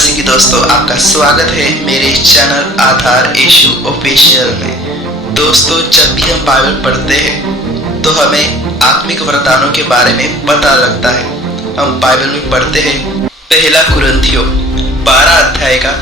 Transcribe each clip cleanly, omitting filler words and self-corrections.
मसीह दोस्तों, आपका स्वागत है मेरे चैनल आधार यीशु ऑफिशियल में। दोस्तों, जब भी हम बाइबल पढ़ते हैं तो हमें आत्मिक वरदानों के बारे में पता लगता है। हम बाइबल में पढ़ते हैं पहला कुरिन्थियों 12 अध्याय का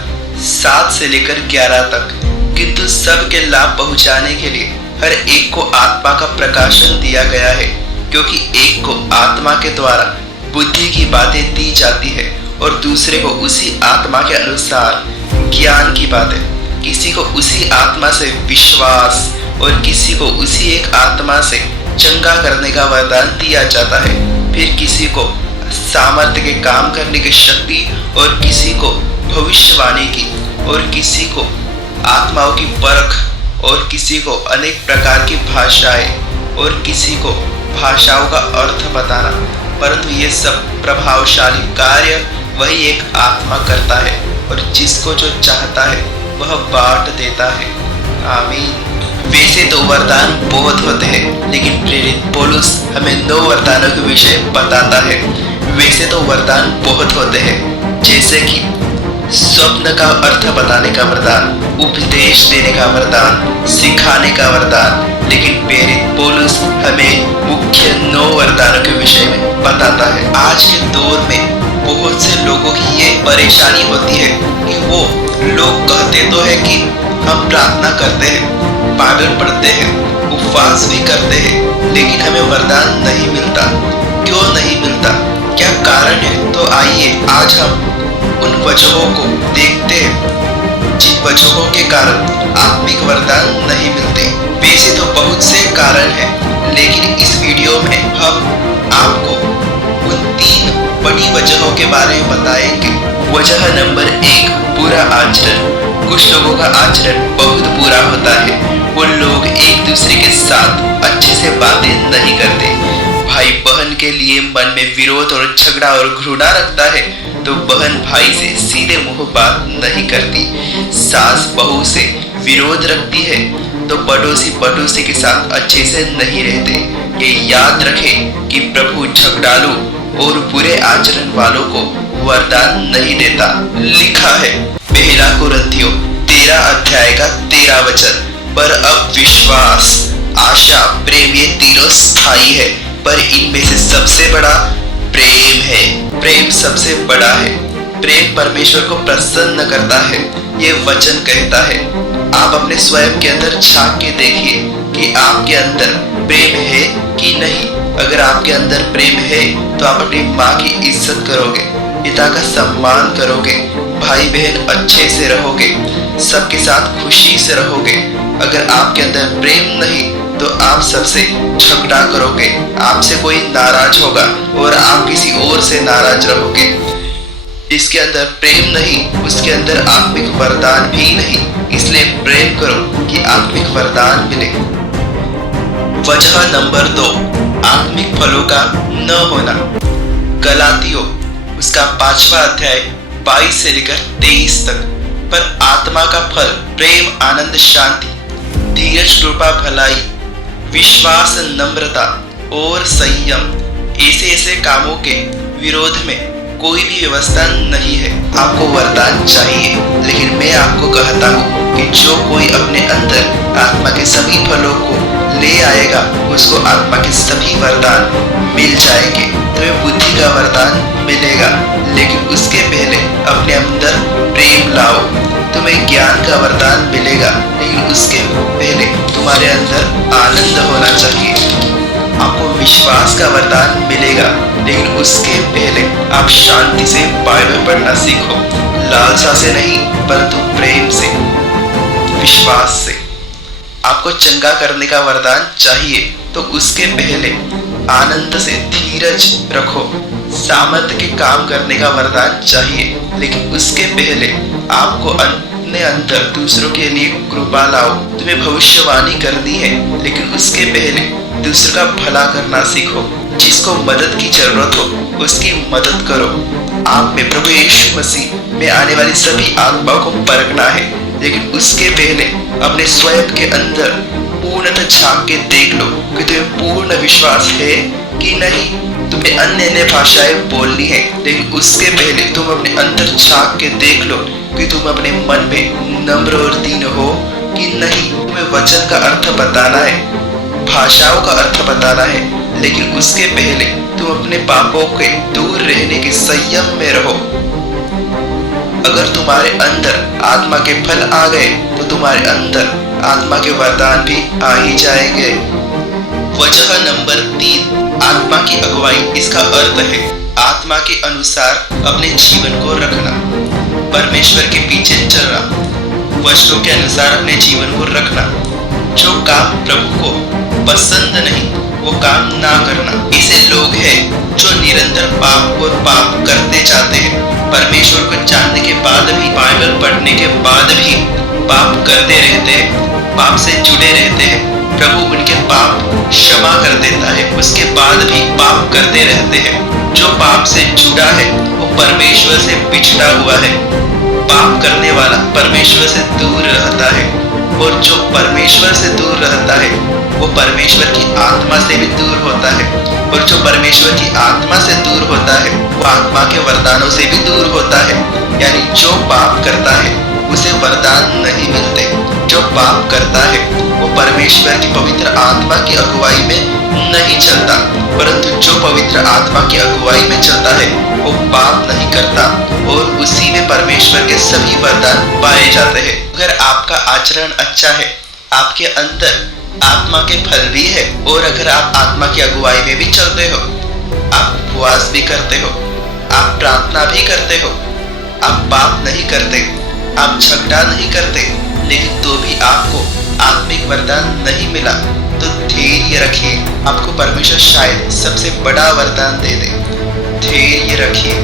7 से लेकर 11 तक। किंतु सबके लाभ पहुंचाने के लिए हर एक को आत्मा का प्रकाशन दिया गया है, क्योंकि एक को आत्मा के द्वारा बुद्धि की बातें दी जाती है और दूसरे को उसी आत्मा के अनुसार ज्ञान की बातें। किसी को उसी आत्मा से विश्वास और किसी को उसी एक आत्मा से चंगा करने का वरदान दिया जाता है। फिर किसी को सामर्थ्य के काम करने की शक्ति और किसी को भविष्यवाणी की और किसी को आत्माओं की परख और किसी को अनेक प्रकार की भाषाएं और किसी को भाषाओं का अर्थ बताना। परंतु ये सब प्रभावशाली कार्य वही एक आत्मा करता है और जिसको जो चाहता है वह बांट देता है। आमीन। वैसे तो वरदान बहुत होते हैं, लेकिन प्रेरित पौलुस हमें 9 वरदानों के विषय बताता है। वैसे तो वरदान बहुत होते हैं, जैसे कि स्वप्न का अर्थ बताने का वरदान, उपदेश देने का वरदान, सिखाने का वरदान। लेकिन प्रेरित पौलुस हमें मुख्य 9 वरदानों के विषय में बताता है। आज के दौर में बहुत से लोगों की ये परेशानी होती है कि वो लोग कहते तो है कि हम प्रार्थना करते हैं, बाइबल पढ़ते हैं, उपवास भी करते हैं, लेकिन हमें वरदान नहीं मिलता। क्यों नहीं मिलता? क्या कारण है? तो आइए आज हम उन वजहों को देखते हैं जिन वजहों के कारण आत्मिक वरदान नहीं मिलते। वैसे तो बहुत से कारण हैं, लेकिन इस वीडियो में हम आपको उन 3 बड़ी वजहों के बारे में बताएंगे। वजह नंबर 1, बुरा आचरण। कुछ लोगों का आचरण बहुत बुरा होता है। वो लोग एक दूसरे के साथ अच्छे से बातें नहीं करते। भाई बहन के लिए मन में विरोध और झगड़ा और घृणा रखता है तो बहन भाई से सीधे मुंह बात नहीं करती। सास बहू से विरोध रखती है तो पड़ोसी के साथ अच्छे से नहीं रहते। ये याद रखें कि प्रभु झगड़ालू और बुरे आचरण वालों को वरदान नहीं देता। लिखा है पहला कुरिन्थियों 13 अध्याय का 13 वचन, पर अब विश्वास, आशा, प्रेम ये तीनों स्थायी है, पर इनमें से सबसे बड़ा प्रेम है। प्रेम सबसे बड़ा है। प्रेम परमेश्वर को प्रसन्न करता है। ये वचन कहता है। आप अपने स्वयं के अंदर झांक के देखिए कि आपके अंदर प्रेम है कि नहीं। अगर आपके अंदर प्रेम है तो आप अपनी माँ की इज्जत करोगे, पिता का सम्मान करोगे, भाई बहन अच्छे से रहोगे, सबके साथ खुशी से रहोगे। अगर आपके अंदर प्रेम नहीं तो आप सबसे झगड़ा करोगे, आपसे कोई नाराज होगा और आप किसी और से नाराज रहोगे। जिसके अंदर प्रेम नहीं उसके अंदर आत्मिक वरदान भी नहीं। इसलिए प्रेम करो कि आत्मिक वरदान मिले। वजह नंबर 2, आत्मिक फलों का न होना। गलातियों उसका 5वां अध्याय 22 से लेकर 23 तक। पर आत्मा का फल प्रेम, आनंद, शांति, धीरज, कृपा, भलाई, विश्वास, नम्रता और संयम, ऐसे कामों के विरोध में कोई भी व्यवस्था नहीं है। आपको वरदान चाहिए, लेकिन मैं आपको कहता हूँ कि जो कोई अपने अंदर आत्मा के सभी फलों को ले आएगा उसको आत्मा के सभी वरदान मिल जाएंगे। तुम्हें बुद्धि का वरदान मिलेगा, लेकिन उसके पहले अपने अंदर प्रेम लाओ। तुम्हें ज्ञान का वरदान मिलेगा, लेकिन उसके पहले तुम्हारे अंदर आनंद होना चाहिए। आपको विश्वास का वरदान मिलेगा, लेकिन उसके पहले आप शांति से बाइबल पढ़ना सीखो। लालसा से नहीं, परंतु प्रेम से, विश्वास से। आपको चंगा करने का वरदान चाहिए तो उसके पहले आनंद से धीरज रखो। सामर्थ्य के काम करने का वरदान चाहिए, लेकिन उसके पहले आपको अपने अंदर दूसरों के लिए कृपा लाओ। तुम्हें भविष्यवाणी करनी है, लेकिन उसके पहले दूसरों का भला करना सीखो। जिसको मदद की जरूरत हो उसकी मदद करो। आप में प्रभु यीशु मसीह में आने वाली सभी आत्माओं को परखना है, लेकिन उसके पहले अपने स्वयं के अंदर पूर्णतः झांक के देख लो कि तुम्हें पूर्ण विश्वास है कि नहीं तुम्हें अन्य अन्य भाषाएं बोलनी है, लेकिन उसके पहले तुम अपने अंदर झांक के देख लो कि तुम अपने मन में नम्र और दीन हो कि नहीं। तुम्हें वचन का अर्थ बताना है, भाषाओं का अर्थ बताना है, लेकिन उसके पहले तुम अपने पापों के दूर रहने के संयम में रहो। अगर तुम्हारे अंदर आत्मा के फल आ गए तो तुम्हारे अंदर आत्मा के वरदान भी आ ही जाएंगे। वजह नंबर 3, आत्मा की अगुवाई। इसका अर्थ है आत्मा के अनुसार अपने जीवन को रखना, परमेश्वर के पीछे चलना, वचनों के अनुसार अपने जीवन को रखना। जो काम प्रभु को पसंद नहीं वो काम ना करना। ऐसे लोग हैं जो निरंतर पाप और पाप करते जाते हैं, परमेश्वर को जानने के बाद भी, बाइबल पढ़ने के बाद भी पाप करते रहते हैं, पाप से जुड़े रहते हैं। प्रभु उनके पाप क्षमा कर देता है, उसके बाद भी पाप करते रहते हैं। जो पाप से जुड़ा है वो परमेश्वर से बिछड़ा हुआ है। पाप करने वाला परमेश्वर से दूर रहता है, और जो परमेश्वर से दूर रहता है वो परमेश्वर की आत्मा से भी दूर होता है, और जो परमेश्वर की आत्मा से दूर होता है वो आत्मा के वरदानों से भी दूर होता है। यानी जो पाप करता है उसे वरदान नहीं मिलते। जो पाप करता है वो परमेश्वर की पवित्र आत्मा की अगुवाई में नहीं चलता, परंतु जो पवित्र आत्मा की अगुवाई में चलता है वो पाप नहीं करता, और उसी में परमेश्वर के सभी वरदान पाए जाते हैं। अगर आपका आचरण अच्छा है, आपके अंदर आत्मा के फल भी है, और अगर आप आत्मा की अगुवाई में भी चलते हो, आप उपवास भी करते हो, आप प्रार्थना भी करते हो, आप पाप नहीं करते, आप झगड़ा नहीं करते, लेकिन तो भी आपको आत्मिक वरदान नहीं मिला, तो धैर्य रखिए, आपको परमेश्वर शायद सबसे बड़ा वरदान दे दे। धैर्य रखिए।